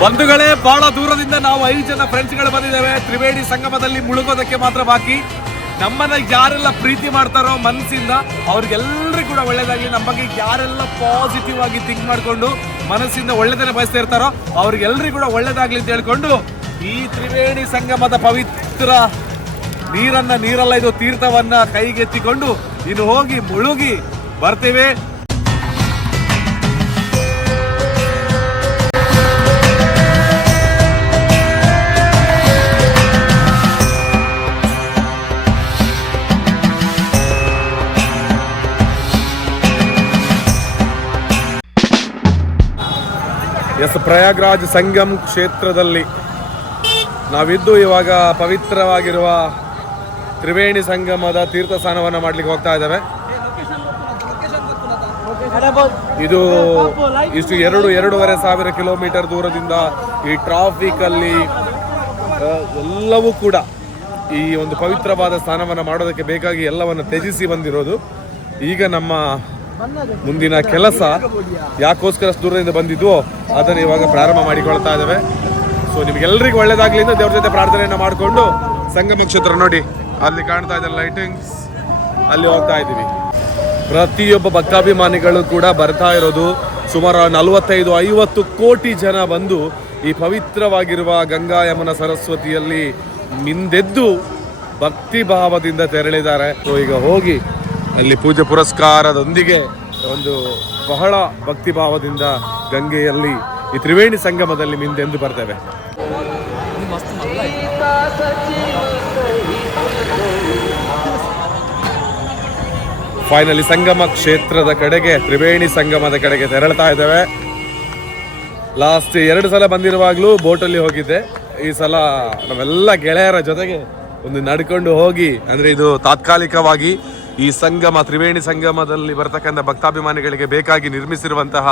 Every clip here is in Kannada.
ಬಂಧುಗಳೇ, ಬಹಳ ದೂರದಿಂದ ನಾವು ಐದು ಜನ ಫ್ರೆಂಡ್ಸ್ಗಳು ಬಂದಿದ್ದೇವೆ. ತ್ರಿವೇಣಿ ಸಂಗಮದಲ್ಲಿ ಮುಳುಗೋದಕ್ಕೆ ಮಾತ್ರ ಬಾಕಿ. ನಮ್ಮನ್ನ ಯಾರೆಲ್ಲ ಪ್ರೀತಿ ಮಾಡ್ತಾರೋ ಮನಸ್ಸಿಂದ ಅವ್ರಿಗೆಲ್ಲರಿಗೂ ಕೂಡ ಒಳ್ಳೇದಾಗಲಿ. ನಮ್ಮ ಬಗ್ಗೆ ಯಾರೆಲ್ಲ ಪಾಸಿಟಿವ್ ಆಗಿ ಥಿಂಕ್ ಮಾಡಿಕೊಂಡು ಮನಸ್ಸಿಂದ ಒಳ್ಳೇದನ್ನೇ ಬಯಸ್ತಾ ಇರ್ತಾರೋ ಅವ್ರಿಗೆಲ್ಲರಿಗೂ ಕೂಡ ಒಳ್ಳೇದಾಗ್ಲಿ ಅಂತ ಹೇಳ್ಕೊಂಡು ಈ ತ್ರಿವೇಣಿ ಸಂಗಮದ ಪವಿತ್ರ ನೀರನ್ನ, ನೀರಲ್ಲ, ಇದು ತೀರ್ಥವನ್ನ ಕೈಗೆತ್ತಿಕೊಂಡು ಇನ್ನು ಹೋಗಿ ಮುಳುಗಿ ಬರ್ತೀವಿ. ಪ್ರಯಾಗ್ರಾಜ್ ಸಂಗಮ್ ಕ್ಷೇತ್ರದಲ್ಲಿ ನಾವಿದ್ದು ಇವಾಗ ಪವಿತ್ರವಾಗಿರುವ ತ್ರಿವೇಣಿ ಸಂಗಮದ ತೀರ್ಥ ಸ್ನಾನವನ್ನು ಮಾಡ್ಲಿಕ್ಕೆ ಹೋಗ್ತಾ ಇದ್ದಾವೆ. ಇದು ಇಷ್ಟು ಎರಡು, ಎರಡೂವರೆ ಸಾವಿರ ಕಿಲೋಮೀಟರ್ ದೂರದಿಂದ ಈ ಟ್ರಾಫಿಕ್ ಅಲ್ಲಿ ಎಲ್ಲವೂ ಕೂಡ ಈ ಒಂದು ಪವಿತ್ರವಾದ ಸ್ನಾನವನ್ನು ಮಾಡೋದಕ್ಕೆ ಬೇಕಾಗಿ ಎಲ್ಲವನ್ನು ತ್ಯಜಿಸಿ ಬಂದಿರೋದು. ಈಗ ನಮ್ಮ ಮುಂದಿನ ಕೆಲಸ ಯಾಕೋಸ್ಕರ ದೂರದಿಂದ ಬಂದಿದ್ದು ಅದನ್ನು ಇವಾಗ ಪ್ರಾರಂಭ ಮಾಡಿಕೊಳ್ತಾ ಇದ್ದಾವೆ. ಸೊ ನಿಮಗೆಲ್ಲರಿಗೂ ಒಳ್ಳೇದಾಗಲಿ ಅಂತ ದೇವ್ರ ಜೊತೆ ಪ್ರಾರ್ಥನೆಯನ್ನು ಮಾಡಿಕೊಂಡು ಸಂಗಮ ಕ್ಷೇತ್ರ ನೋಡಿ. ಅಲ್ಲಿ ಕಾಣ್ತಾ ಇದೆ ಲೈಟಿಂಗ್ಸ್ ಅಲ್ಲಿ ಹೋಗ್ತಾ ಇದ್ದೀವಿ. ಪ್ರತಿಯೊಬ್ಬ ಭಕ್ತಾಭಿಮಾನಿಗಳು ಕೂಡ ಬರ್ತಾ ಇರೋದು ಸುಮಾರು ನಲವತ್ತೈದು, ಐವತ್ತು ಕೋಟಿ ಜನ ಬಂದು ಈ ಪವಿತ್ರವಾಗಿರುವ ಗಂಗಾ ಯಮುನ ಸರಸ್ವತಿಯಲ್ಲಿ ಮಿಂದೆದ್ದು ಭಕ್ತಿ ಭಾವದಿಂದ ತೆರಳಿದ್ದಾರೆ. ಸೊ ಈಗ ಹೋಗಿ ಅಲ್ಲಿ ಪೂಜೆ ಪುರಸ್ಕಾರದೊಂದಿಗೆ ಒಂದು ಬಹಳ ಭಕ್ತಿ ಭಾವದಿಂದ ಗಂಗೆಯಲ್ಲಿ ಈ ತ್ರಿವೇಣಿ ಸಂಗಮದಲ್ಲಿ ಮಿಂದೆಂದು ಬರ್ತೇವೆ. ಫೈನಲಿ ಸಂಗಮ ಕ್ಷೇತ್ರದ ಕಡೆಗೆ, ತ್ರಿವೇಣಿ ಸಂಗಮದ ಕಡೆಗೆ ತೆರಳ್ತಾ ಇದ್ದೇವೆ. ಲಾಸ್ಟ್ ಎರಡು ಸಲ ಬಂದಿರುವಾಗಲೂ ಬೋಟಲ್ಲಿ ಹೋಗಿದ್ದೆ. ಈ ಸಲ ನಾವೆಲ್ಲ ಗೆಳೆಯರ ಜೊತೆಗೆ ಒಂದು ನಡ್ಕೊಂಡು ಹೋಗಿ, ಅಂದ್ರೆ ಇದು ತಾತ್ಕಾಲಿಕವಾಗಿ ಈ ಸಂಗಮ ತ್ರಿವೇಣಿ ಸಂಗಮದಲ್ಲಿ ಬರ್ತಕ್ಕಂಥ ಭಕ್ತಾಭಿಮಾನಿಗಳಿಗೆ ಬೇಕಾಗಿ ನಿರ್ಮಿಸಿರುವಂತಹ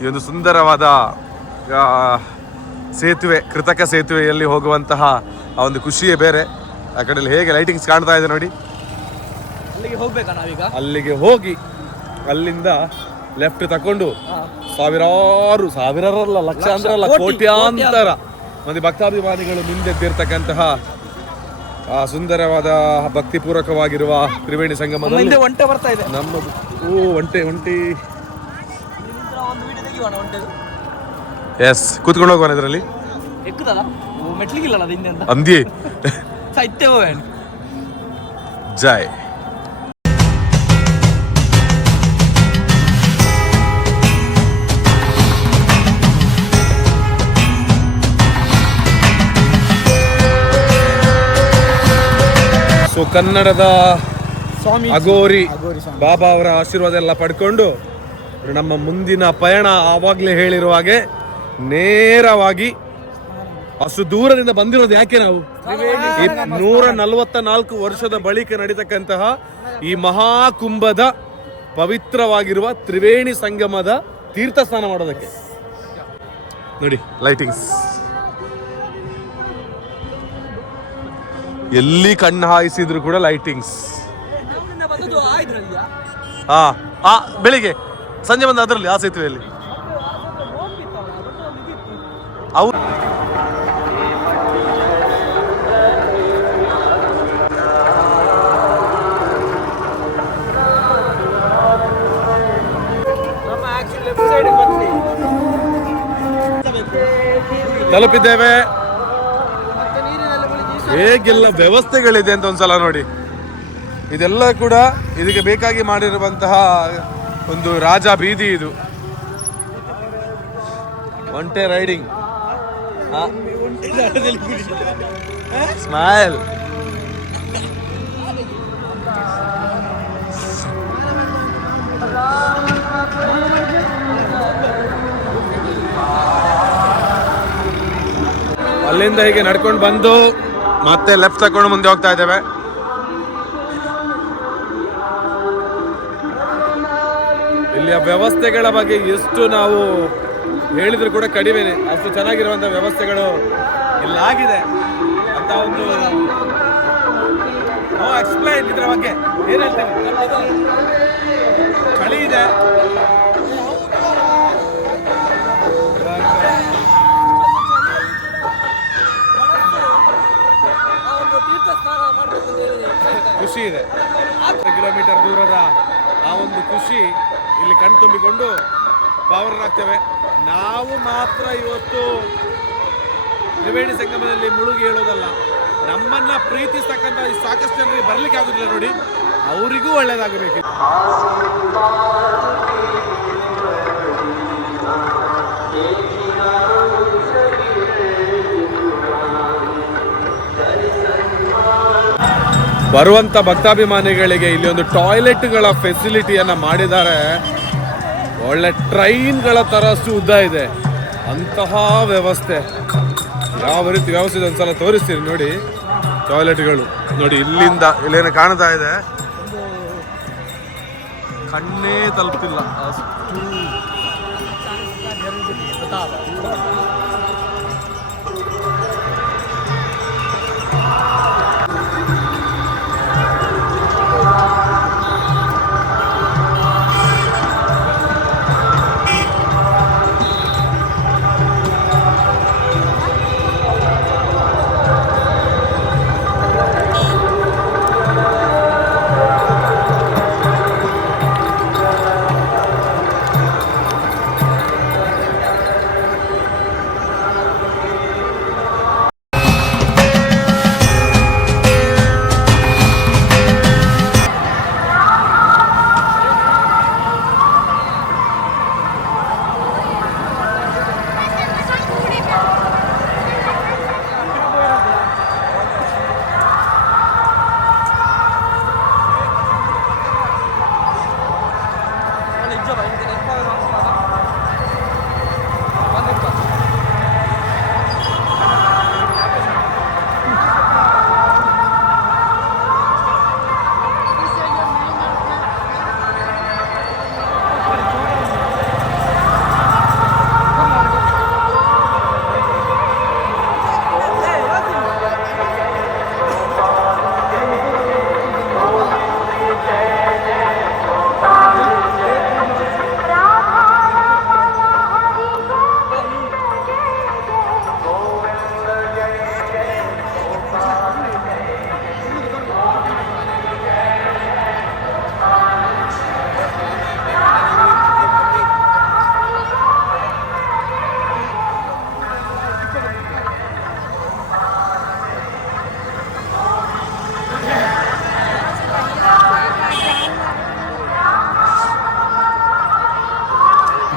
ಈ ಒಂದು ಸುಂದರವಾದ ಸೇತುವೆ ಕೃತಕ ಸೇತುವೆಯಲ್ಲಿ ಹೋಗುವಂತಹ ಆ ಒಂದು ಖುಷಿಯೇ ಬೇರೆ. ಆ ಕಡೆಯಲ್ಲಿ ಹೇಗೆ ಲೈಟಿಂಗ್ಸ್ ಕಾಣ್ತಾ ಇದೆ ನೋಡಿ. ಅಲ್ಲಿಗೆ ಹೋಗ್ಬೇಕಾ ನಾವೀಗ? ಅಲ್ಲಿಗೆ ಹೋಗಿ ಅಲ್ಲಿಂದ ಲೆಫ್ಟ್ ತಕೊಂಡು ಸಾವಿರಾರು ಸಾವಿರಾರಲ್ಲ ಲಕ್ಷಾಂತರ ಅಲ್ಲ ಕೋಟಿ, ಕೋಟ್ಯಾಂತರ ಮಂದಿ ಭಕ್ತಾಭಿಮಾನಿಗಳು ಮುಂದೆದ್ದಿರ್ತಕ್ಕಂತಹ ಸುಂದರವಾದ ಭಕ್ತಿಪೂರ್ವಕವಾಗಿರುವ ತ್ರಿವೇಣಿ ಸಂಗಮದಲ್ಲಿ ಒಂಟೆ ಬರ್ತಾ ಇದೆ. ನಮ್ಮದು ಓ ಒಂಟೆ ಒಂಟಿ. ಎಸ್ ಕೂತ್ಕೊಂಡು ಹೋಗೋಣ ಇದರಲ್ಲಿ. ಮೆಟ್ಲಿಗಿಲ್ಲಲ್ಲ ಅದು ಜೈ. ಸೊ ಕನ್ನಡದ ಸ್ವಾಮಿ ಅಗೋರಿ ಬಾಬಾ ಅವರ ಆಶೀರ್ವಾದ ಎಲ್ಲ ಪಡ್ಕೊಂಡು ನಮ್ಮ ಮುಂದಿನ ಪಯಣ ಆವಾಗಲೇ ಹೇಳಿರುವ ಹಾಗೆ ನೇರವಾಗಿ ಅಷ್ಟು ದೂರದಿಂದ ಬಂದಿರೋದು ಯಾಕೆ ನಾವು? ನೂರ ನಲವತ್ತ ನಾಲ್ಕು ವರ್ಷದ ಬಳಿಕ ನಡೀತಕ್ಕಂತಹ ಈ ಮಹಾಕುಂಭದ ಪವಿತ್ರವಾಗಿರುವ ತ್ರಿವೇಣಿ ಸಂಗಮದ ತೀರ್ಥ ಸ್ನಾನ ಮಾಡೋದಕ್ಕೆ. ನೋಡಿ ಲೈಟಿಂಗ್ಸ್ ಎಲ್ಲಿ ಕಣ್ಣು ಹಾಯಿಸಿದ್ರು ಕೂಡ ಲೈಟಿಂಗ್ಸ್ ಹಾ, ಆ, ಬೆಳಿಗ್ಗೆ, ಸಂಜೆ ಬಂದ ಅದರಲ್ಲಿ, ಆ ಸೇತುವೆಯಲ್ಲಿ. ಅವ್ರು ತಲುಪಿದ್ದೇವೆ. ಹೇಗೆಲ್ಲ ವ್ಯವಸ್ಥೆಗಳಿದೆ ಅಂತ ಒಂದ್ಸಲ ನೋಡಿ. ಇದೆಲ್ಲ ಕೂಡ ಇದಕ್ಕೆ ಬೇಕಾಗಿ ಮಾಡಿರುವಂತಹ ಒಂದು ರಾಜ ಬೀದಿ ಇದು. ಒಂಟೆ ರೈಡಿಂಗ್ ಸ್ಮೈಲ್ ಅಲ್ಲಿಂದ ಹೀಗೆ ನಡ್ಕೊಂಡು ಬಂದು ಮತ್ತೆ ಲೆಫ್ಟ್ ತಕೊಂಡು ಮುಂದೆ ಹೋಗ್ತಾ ಇದ್ದೇವೆ. ಇಲ್ಲಿಯ ವ್ಯವಸ್ಥೆಗಳ ಬಗ್ಗೆ ಎಷ್ಟು ನಾವು ಹೇಳಿದ್ರು ಕೂಡ ಕಡಿಮೆನೆ ಅಷ್ಟು ಚೆನ್ನಾಗಿರುವಂಥ ವ್ಯವಸ್ಥೆಗಳು ಇಲ್ಲಾಗಿದೆ ಅಂತ ಒಂದು ಎಕ್ಸ್ಪ್ಲೈನ್ ಇದ್ರ ಬಗ್ಗೆ ಏನ್ ಹೇಳ್ತೇವೆ? ಚಳಿ ಇದೆ. ಖುಷಿ ಇದೆ. ಹತ್ತು ಕಿಲೋಮೀಟರ್ ದೂರದ ಆ ಒಂದು ಖುಷಿ ಇಲ್ಲಿ ಕಣ್ತುಂಬಿಕೊಂಡು ಪಾವನರಾಗ್ತೇವೆ ನಾವು ಮಾತ್ರ ಇವತ್ತು ತ್ರಿವೇಣಿ ಸಂಗಮದಲ್ಲಿ ಮುಳುಗಿ ಹೇಳೋದಲ್ಲ, ನಮ್ಮನ್ನ ಪ್ರೀತಿಸ್ತಕ್ಕಂಥ ಸಾಕಷ್ಟು ಜನರಿಗೆ ಬರಲಿಕ್ಕೆ ಆಗುದಿಲ್ಲ ನೋಡಿ, ಅವರಿಗೂ ಒಳ್ಳೇದಾಗಬೇಕು. ಬರುವಂತ ಭಕ್ತಾಭಿಮಾನಿಗಳಿಗೆ ಇಲ್ಲಿ ಒಂದು ಟಾಯ್ಲೆಟ್ಗಳ ಫೆಸಿಲಿಟಿಯನ್ನ ಮಾಡಿದ್ದಾರೆ. ಒಳ್ಳೆ ಟ್ರೈನ್ಗಳ ತರಷ್ಟು ಉದ್ದ ಇದೆ. ಅಂತಹ ವ್ಯವಸ್ಥೆ. ಯಾವ ರೀತಿ ವ್ಯವಸ್ಥೆ ಇದೆ ಒಂದ್ಸಲ ತೋರಿಸ್ತೀನಿ ನೋಡಿ. ಟಾಯ್ಲೆಟ್ಗಳು. ನೋಡಿ ಇಲ್ಲಿಂದ ಇಲ್ಲೇನು ಕಾಣ್ತಾ ಇದೆ. ಕಣ್ಣೇ ತಲುಪಿಲ್ಲ. ಅಷ್ಟು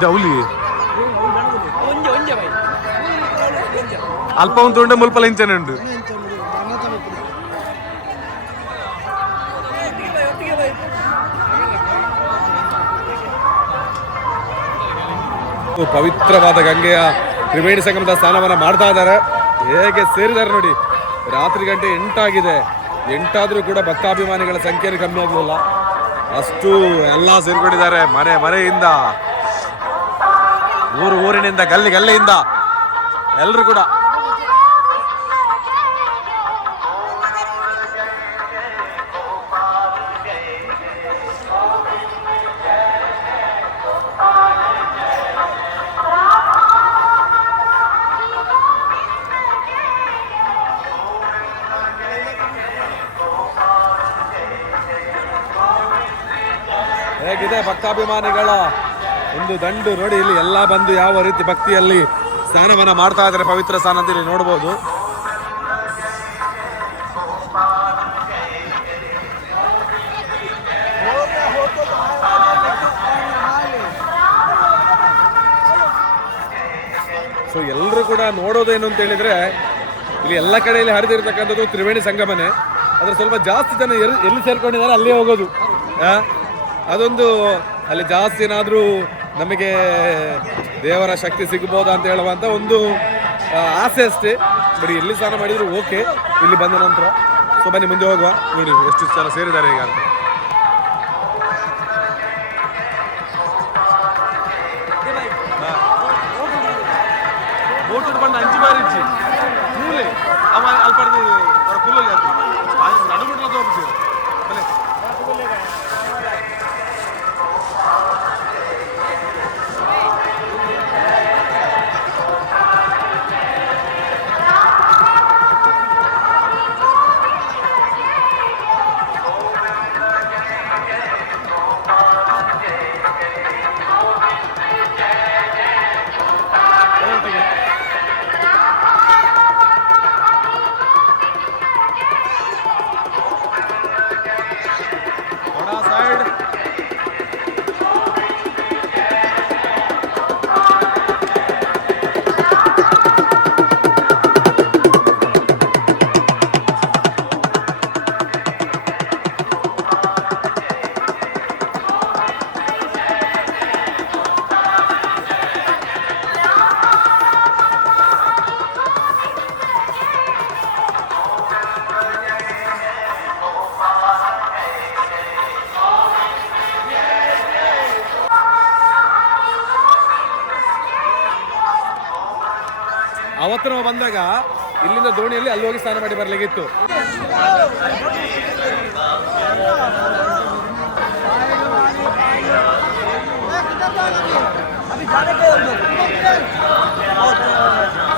ಜೌಲಿ ಒಂಜೆ ಒಂಜೆ ಬೈ. ಅಲ್ಪ ಒಂದು ಮುಲ್ಪ ಇಂಚನೆ ಉಂಟು. ಪವಿತ್ರವಾದ ಗಂಗೆಯ ತ್ರಿವೇಣಿ ಸಂಗಮದ ಸ್ನಾನವನ್ನ ಮಾಡ್ತಾ ಇದ್ದಾರೆ. ಹೇಗೆ ಸೇರಿದ್ದಾರೆ ನೋಡಿ. ರಾತ್ರಿ ಗಂಟೆ ಎಂಟಾಗಿದೆ. ಎಂಟಾದ್ರೂ ಕೂಡ ಭಕ್ತಾಭಿಮಾನಿಗಳ ಸಂಖ್ಯೆ ಕಮ್ಮಿ ಆಗಲಿಲ್ಲ. ಅಷ್ಟು ಎಲ್ಲ ಸೇರ್ಕೊಂಡಿದ್ದಾರೆ ಮನೆ ಮನೆಯಿಂದ. ಊರು ಊರಿನಿಂದ ಗಲ್ಲಿ ಗಲ್ಲಿಯಿಂದ. ಎಲ್ಲರೂ ಕೂಡ. ಹೇಗಿದೆ ಭಕ್ತಾಭಿಮಾನಿಗಳ ಒಂದು ದಂಡು ನೋಡಿ ಇಲ್ಲಿ ಎಲ್ಲ ಬಂದು ಯಾವ ರೀತಿ ಭಕ್ತಿಯಲ್ಲಿ ಸ್ನಾನವನ್ನು ಮಾಡ್ತಾ ಇದ್ದಾರೆ ಪವಿತ್ರ ಸ್ನಾನ ಅಂತ ಇಲ್ಲಿ ನೋಡ್ಬೋದು ಸೊ ಎಲ್ಲರೂ ಕೂಡ ನೋಡೋದೇನು ಅಂತ ಹೇಳಿದ್ರೆ, ಇಲ್ಲಿ ಎಲ್ಲ ಕಡೆಯಲ್ಲಿ ಹರಿದಿರ್ತಕ್ಕಂಥದ್ದು ತ್ರಿವೇಣಿ ಸಂಗಮನೆ ಅದ್ರ ಸ್ವಲ್ಪ ಜಾಸ್ತಿ ಜನ ಎಲ್ಲಿ ಎಲ್ಲಿ ಸೇರ್ಕೊಂಡಿದ್ದಾರೆ, ಅಲ್ಲೇ ಹೋಗೋದು? ಅದೊಂದು ಅಲ್ಲಿ ಜಾಸ್ತಿ ಏನಾದರೂ ನಮಗೆ ದೇವರ ಶಕ್ತಿ ಸಿಗ್ಬೋದಾ ಅಂತ ಹೇಳುವಂತ ಒಂದು ಆಸೆ ಅಷ್ಟೇ. ಬರೀ ಎಲ್ಲಿ ಸ್ನಾನ ಮಾಡಿದ್ರು ಓಕೆ, ಇಲ್ಲಿ ಬಂದ ನಂತರ. ಸೊ, ಬನ್ನಿ, ಮುಂದೆ ಹೋಗುವ. ನೋಡಿ, ಎಷ್ಟು ಜನ ಸೇರಿದ್ದಾರೆ ಈಗ. ಅಂತ ಬಂದು ಅಂಚು ಬಾರಿ ಅವ ಅಲ್ಲಿ ಪಡೆದು ಕುಲ್ಲಲ್ಲಿ ಅವತ್ತು ನಾವು ಬಂದಾಗ ಇಲ್ಲಿಂದ ದೋಣಿಯಲ್ಲಿ ಅಲ್ಲಿ ಹೋಗಿ ಸ್ನಾನ ಮಾಡಿ ಬರಲಿಕ್ಕಿತ್ತು.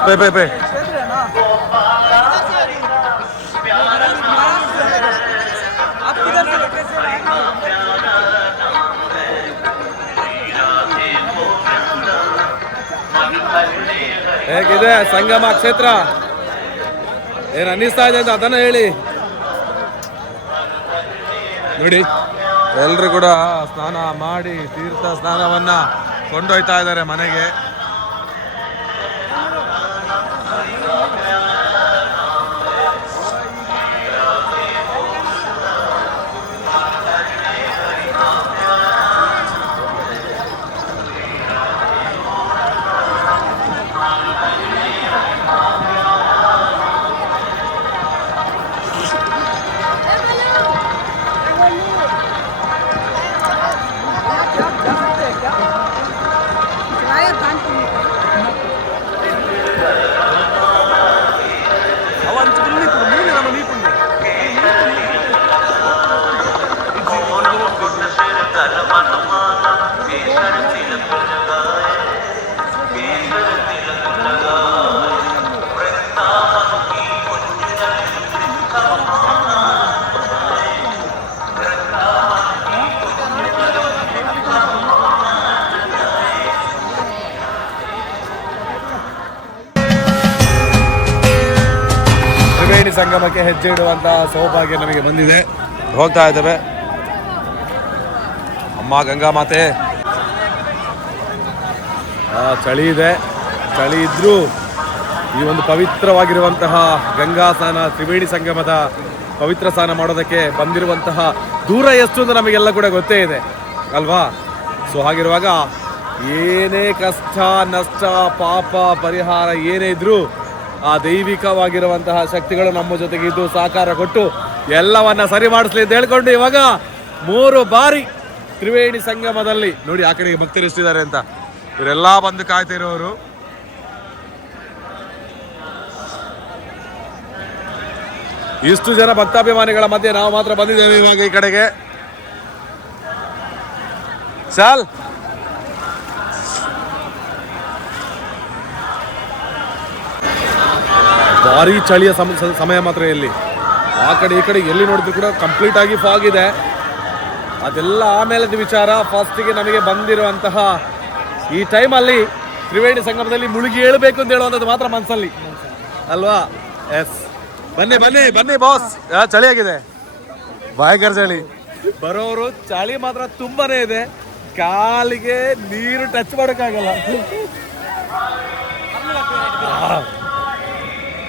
Bye bye bye. ಹೇಗಿದೆ ಸಂಗಮ ಕ್ಷೇತ್ರ. ಏನ್ ಅನ್ನಿಸ್ತಾ ಇದೆ ಅಂತ ಅದನ್ನ ಹೇಳಿ. ನೋಡಿ, ಎಲ್ರು ಕೂಡ ಸ್ನಾನ ಮಾಡಿ, ತೀರ್ಥ ಸ್ನಾನವನ್ನ ಕೊಂಡೊಯ್ತಾ ಇದ್ದಾರೆ ಮನೆಗೆ. ಸಂಗಮಕ್ಕೆ ಹೆಜ್ಜೆ ಇಡುವಂಥ ಸೌಭಾಗ್ಯ ನಮಗೆ ಬಂದಿದೆ. ಹೋಗ್ತಾ ಇದ್ದೇವೆ. ಅಮ್ಮ, ಗಂಗಾ ಮಾತೆ. ಚಳಿ ಇದೆ. ಚಳಿ ಇದ್ರೂ ಈ ಒಂದು ಪವಿತ್ರವಾಗಿರುವಂತಹ ಗಂಗಾ ಸ್ನಾನ, ತ್ರಿವೇಣಿ ಸಂಗಮದ ಪವಿತ್ರ ಸ್ನಾನ ಮಾಡೋದಕ್ಕೆ ಬಂದಿರುವಂತಹ ದೂರ ಎಷ್ಟು ಅಂತ ನಮಗೆಲ್ಲ ಕೂಡ ಗೊತ್ತೇ ಇದೆ. ಅಲ್ವಾ? ಸೊ ಹಾಗಿರುವಾಗ ಏನೇ ಕಷ್ಟ, ನಷ್ಟ, ಪಾಪ, ಪರಿಹಾರ ಏನೇ ಇದ್ರೂ ಆ ದೈವಿಕವಾಗಿರುವಂತಹ ಶಕ್ತಿಗಳು ನಮ್ಮ ಜೊತೆಗೆ ಇದ್ದು ಸಹಕಾರ ಕೊಟ್ಟು ಎಲ್ಲವನ್ನ ಸರಿ ಮಾಡಿಸ್ಲಿ ಅಂತ ಹೇಳ್ಕೊಂಡು ಇವಾಗ ಮೂರು ಬಾರಿ ತ್ರಿವೇಣಿ ಸಂಗಮದಲ್ಲಿ ನೋಡಿ ಆ ಕಡೆಗೆ ಭಕ್ತರು ಎಷ್ಟಿದ್ದಾರೆ ಅಂತ. ಇವರೆಲ್ಲ ಬಂದು ಕಾಯ್ತಿರೋರು ಇಷ್ಟು ಜನ ಭಕ್ತಾಭಿಮಾನಿಗಳ ಮಧ್ಯೆ ನಾವು ಮಾತ್ರ ಬಂದಿದ್ದೇವೆ ಇವಾಗ ಈ ಕಡೆಗೆ. ಚಾಲ್ ಭಾರಿ ಚಳಿಯ ಸಮ- ಸಮಯ ಮಾತ್ರ ಇಲ್ಲಿ. ಆ ಕಡೆ, ಈ ಕಡೆ ಎಲ್ಲಿ ನೋಡಿದ್ರು ಕೂಡ ಕಂಪ್ಲೀಟ್ ಆಗಿ ಫಾಗ್ ಇದೆ. ಅದೆಲ್ಲ ಆಮೇಲೆ ವಿಚಾರ. ಫಸ್ಟಿಗೆ ನಮಗೆ ಬಂದಿರುವಂತಹ ಈ ಟೈಮಲ್ಲಿ ತ್ರಿವೇಣಿ ಸಂಗಮದಲ್ಲಿ ಮುಳುಗಿ ಹೇಳಬೇಕು ಅಂತ ಹೇಳುವಂಥದ್ದು ಮಾತ್ರ ಮನಸ್ಸಲ್ಲಿ ಅಲ್ವಾ? ಎಸ್ ಬನ್ನಿ ಬನ್ನಿ ಬನ್ನಿ ಬಾಸ್ ಚಳಿ ಆಗಿದೆ ಭಯಂಕರ ಚಳಿ. ಬರೋರು ಚಳಿ ಮಾತ್ರ ತುಂಬಾನೇ ಇದೆ. ಕಾಲಿಗೆ ನೀರು ಟಚ್ ಮಾಡೋಕ್ಕಾಗಲ್ಲ.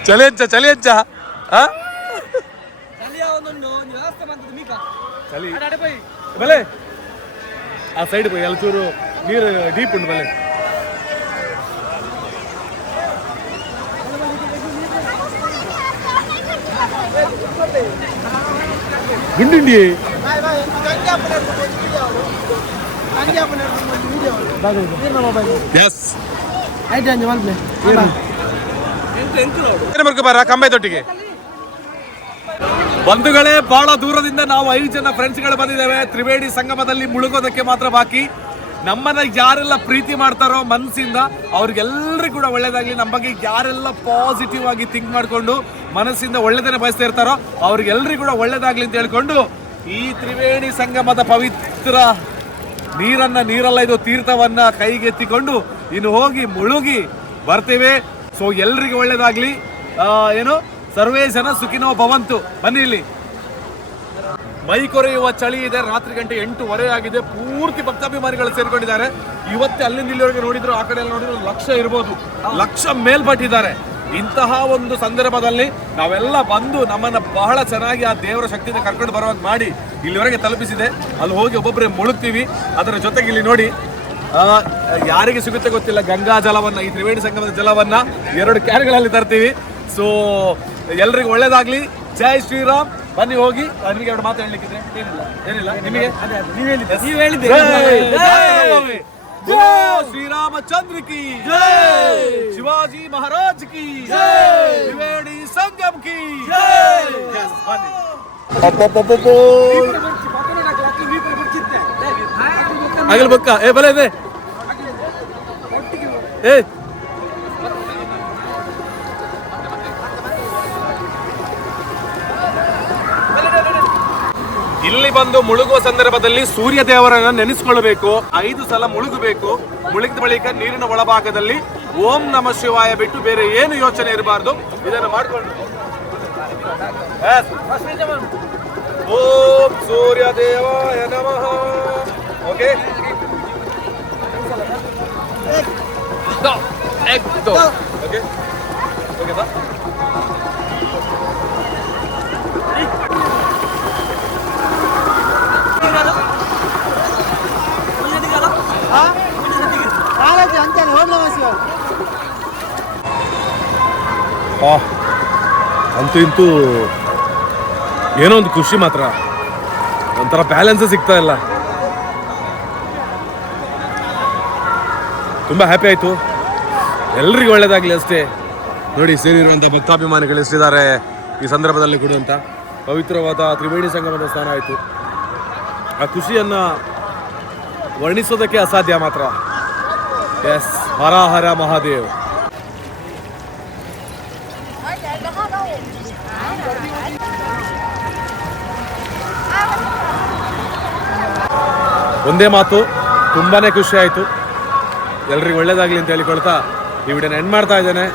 ಆ. ಚಳಿ ಹಂಚ ಚಳಿ ಹಂಚ ಆ? ಚಳಿ ಬಲೆ ಆ ಸೈಡ್ போய் ಅಲ್ಲಿ ಚೂರು ನೀರು ಡೀಪ್ ಉಂಟು ಬಲೆ ಗುಂಡುಂಡಿ ಎಸ್ ಬರ? ಬಂಧುಗಳೇ, ಬಹಳ ದೂರದಿಂದ ನಾವು ಐದು ಜನ ಫ್ರೆಂಡ್ಸ್ಗಳು ಬಂದಿದ್ದೇವೆ. ತ್ರಿವೇಣಿ ಸಂಗಮದಲ್ಲಿ ಮುಳುಗೋದಕ್ಕೆ ಮಾತ್ರ ಬಾಕಿ. ನಮ್ಮನ್ನ ಯಾರೆಲ್ಲ ಪ್ರೀತಿ ಮಾಡ್ತಾರೋ ಮನಸ್ಸಿಂದ ಅವ್ರಿಗೆಲ್ಲರಿಗೂ ಕೂಡ ಒಳ್ಳೇದಾಗ್ಲಿ. ನಮ್ಮ ಬಗ್ಗೆ ಯಾರೆಲ್ಲ ಪಾಸಿಟಿವ್ ಆಗಿ ಥಿಂಕ್ ಮಾಡಿಕೊಂಡು ಮನಸ್ಸಿಂದ ಒಳ್ಳೇದನ್ನ ಬಯಸ್ತಾ ಇರ್ತಾರೋ ಅವ್ರಿಗೆಲ್ಲರಿಗೂ ಕೂಡ ಒಳ್ಳೇದಾಗ್ಲಿ ಅಂತ ಹೇಳ್ಕೊಂಡು ಈ ತ್ರಿವೇಣಿ ಸಂಗಮದ ಪವಿತ್ರ ನೀರನ್ನ, ನೀರಲ್ಲ, ಇದು ತೀರ್ಥವನ್ನ ಕೈಗೆತ್ತಿಕೊಂಡು ಇನ್ನು ಹೋಗಿ ಮುಳುಗಿ ಬರ್ತೇವೆ. ಸೊ ಎಲ್ರಿಗೂ ಒಳ್ಳೇದಾಗ್ಲಿ. ಏನು? ಸರ್ವೇ ಜನ ಸುಖಿನೋ ಭವಂತು. ಬನ್ನಿ ಇಲ್ಲಿ. ಮೈ ಕೊರೆಯುವ ಚಳಿ ಇದೆ. ರಾತ್ರಿ ಗಂಟೆ ಎಂಟೂವರೆ ಆಗಿದೆ. ಪೂರ್ತಿ ಭಕ್ತಾಭಿಮಾನಿಗಳು ಸೇರ್ಕೊಂಡಿದ್ದಾರೆ. ಇವತ್ತೇ ಅಲ್ಲಿಂದ ಇಲ್ಲಿವರೆಗೆ ನೋಡಿದ್ರು, ಆ ಕಡೆ ಎಲ್ಲ ನೋಡಿದ್ರು ಲಕ್ಷ ಇರ್ಬೋದು. ಲಕ್ಷ ಮೇಲ್ಪಟ್ಟಿದ್ದಾರೆ. ಇಂತಹ ಒಂದು ಸಂದರ್ಭದಲ್ಲಿ ನಾವೆಲ್ಲ ಬಂದು ನಮ್ಮನ್ನ ಬಹಳ ಚೆನ್ನಾಗಿ ಆ ದೇವರ ಶಕ್ತಿಯಿಂದ ಕರ್ಕೊಂಡು ಬರುವಾಗ ಮಾಡಿ ಇಲ್ಲಿವರೆಗೆ ತಲುಪಿಸಿದೆ. ಅಲ್ಲಿ ಹೋಗಿ ಒಬ್ಬೊಬ್ಬರೇ ಮುಳುಗ್ತೀವಿ. ಅದರ ಜೊತೆಗೆ ಇಲ್ಲಿ ನೋಡಿ ಯಾರಿಗೆ ಸಿಗುತ್ತೆ ಗೊತ್ತಿಲ್ಲ. ಗಂಗಾ ಜಲವನ್ನು ಈ ತ್ರಿವೇಣಿ ಸಂಗಮದ ಜಲವನ್ನ ಎರಡು ಕ್ಯಾನ್ಗಳಲ್ಲಿ ತರ್ತೀವಿ. ಸೊ ಎಲ್ರಿಗೂ ಒಳ್ಳೇದಾಗಲಿ. ಜೈ ಶ್ರೀರಾಮ್. ಬನ್ನಿ ಹೋಗಿ. ನಿಮಗೆ ಎರಡು ಮಾತು ಹೇಳಲಿಕ್ಕಿದ್ರೆ ಏನಿಲ್ಲ? ಏನಿಲ್ಲ? ನಿಮಗೆ? ನೀವು ಶ್ರೀರಾಮಚಂದ್ರ ಕಿ. ಶಿವಾಜಿ ಮಹಾರಾಜ್ ಕಿ. ತ್ರಿವೇಣಿ ಸಂಗಮ್ ಕಿ. ಬನ್ನಿ. ಆಗಲ್ ಬಕ್ಕ. ಏ, ಬಲ ಇದೆ ಏ. ಇಲ್ಲಿ ಬಂದು ಮುಳುಗುವ ಸಂದರ್ಭದಲ್ಲಿ ಸೂರ್ಯ ದೇವರನ್ನ ನೆನೆಸ್ಕೊಳ್ಬೇಕು. ಐದು ಸಲ ಮುಳುಗಬೇಕು. ಮುಳುಗಿದ ಬಳಿಕ ನೀರಿನ ಒಳಭಾಗದಲ್ಲಿ ಓಂ ನಮ ಶಿವಾಯ ಬಿಟ್ಟು ಬೇರೆ ಏನು ಯೋಚನೆ ಇರಬಾರ್ದು. ಇದನ್ನು ಮಾಡಿಕೊಂಡು. ಓಂ ಸೂರ್ಯ ದೇವಾಯ ನಮಃ. ಓಕೆ ಓಕೆ ಓಕೆ ಸರ್ ಆ, ಅಂತೂ ಇಂತೂ ಏನೋ ಒಂದು ಖುಷಿ ಮಾತ್ರ ಒಂಥರ ಬ್ಯಾಲೆನ್ಸ್ ಸಿಗ್ತಾ ಇಲ್ಲ ತುಂಬ ಹ್ಯಾಪಿ ಆಯಿತು. ಎಲ್ರಿಗೂ ಒಳ್ಳೇದಾಗಲಿ ಅಷ್ಟೇ. ನೋಡಿ ಸೇರಿರುವಂಥ ಭಕ್ತಾಭಿಮಾನಿಗಳು ಎಷ್ಟಿದ್ದಾರೆ ಈ ಸಂದರ್ಭದಲ್ಲಿ ಕೂಡ ಅಂತ. ಪವಿತ್ರವಾದ ತ್ರಿವೇಣಿ ಸಂಗಮದ ಸ್ಥಾನ ಆಯಿತು. ಆ ಖುಷಿಯನ್ನು ವರ್ಣಿಸೋದಕ್ಕೆ ಅಸಾಧ್ಯ ಮಾತ್ರ. ಎಸ್ ಹರ ಹರ ಮಹಾದೇವ್. ಒಂದೇ ಮಾತು, ತುಂಬಾನೇ ಖುಷಿ ಆಯಿತು. ಎಲ್ರಿಗೂ ಒಳ್ಳೇದಾಗಲಿ ಅಂತ ಹೇಳಿಕೊಳ್ತಾ ಈ ವಿಡಿಯೋನ ಎಂಡ್ ಮಾಡ್ತಾ ಇದ್ದೇನೆ.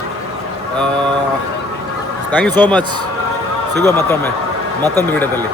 ಥ್ಯಾಂಕ್ ಯು ಸೋ ಮಚ್ ಸಿಗೋ ಮತ್ತೊಮ್ಮೆ, ಮತ್ತೊಂದು ವಿಡಿಯೋದಲ್ಲಿ